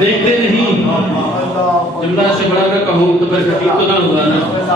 دیکھتے نہیں. جملہ سے بڑا میں کہوں تو پھر حقیقت نہ ہوا نا.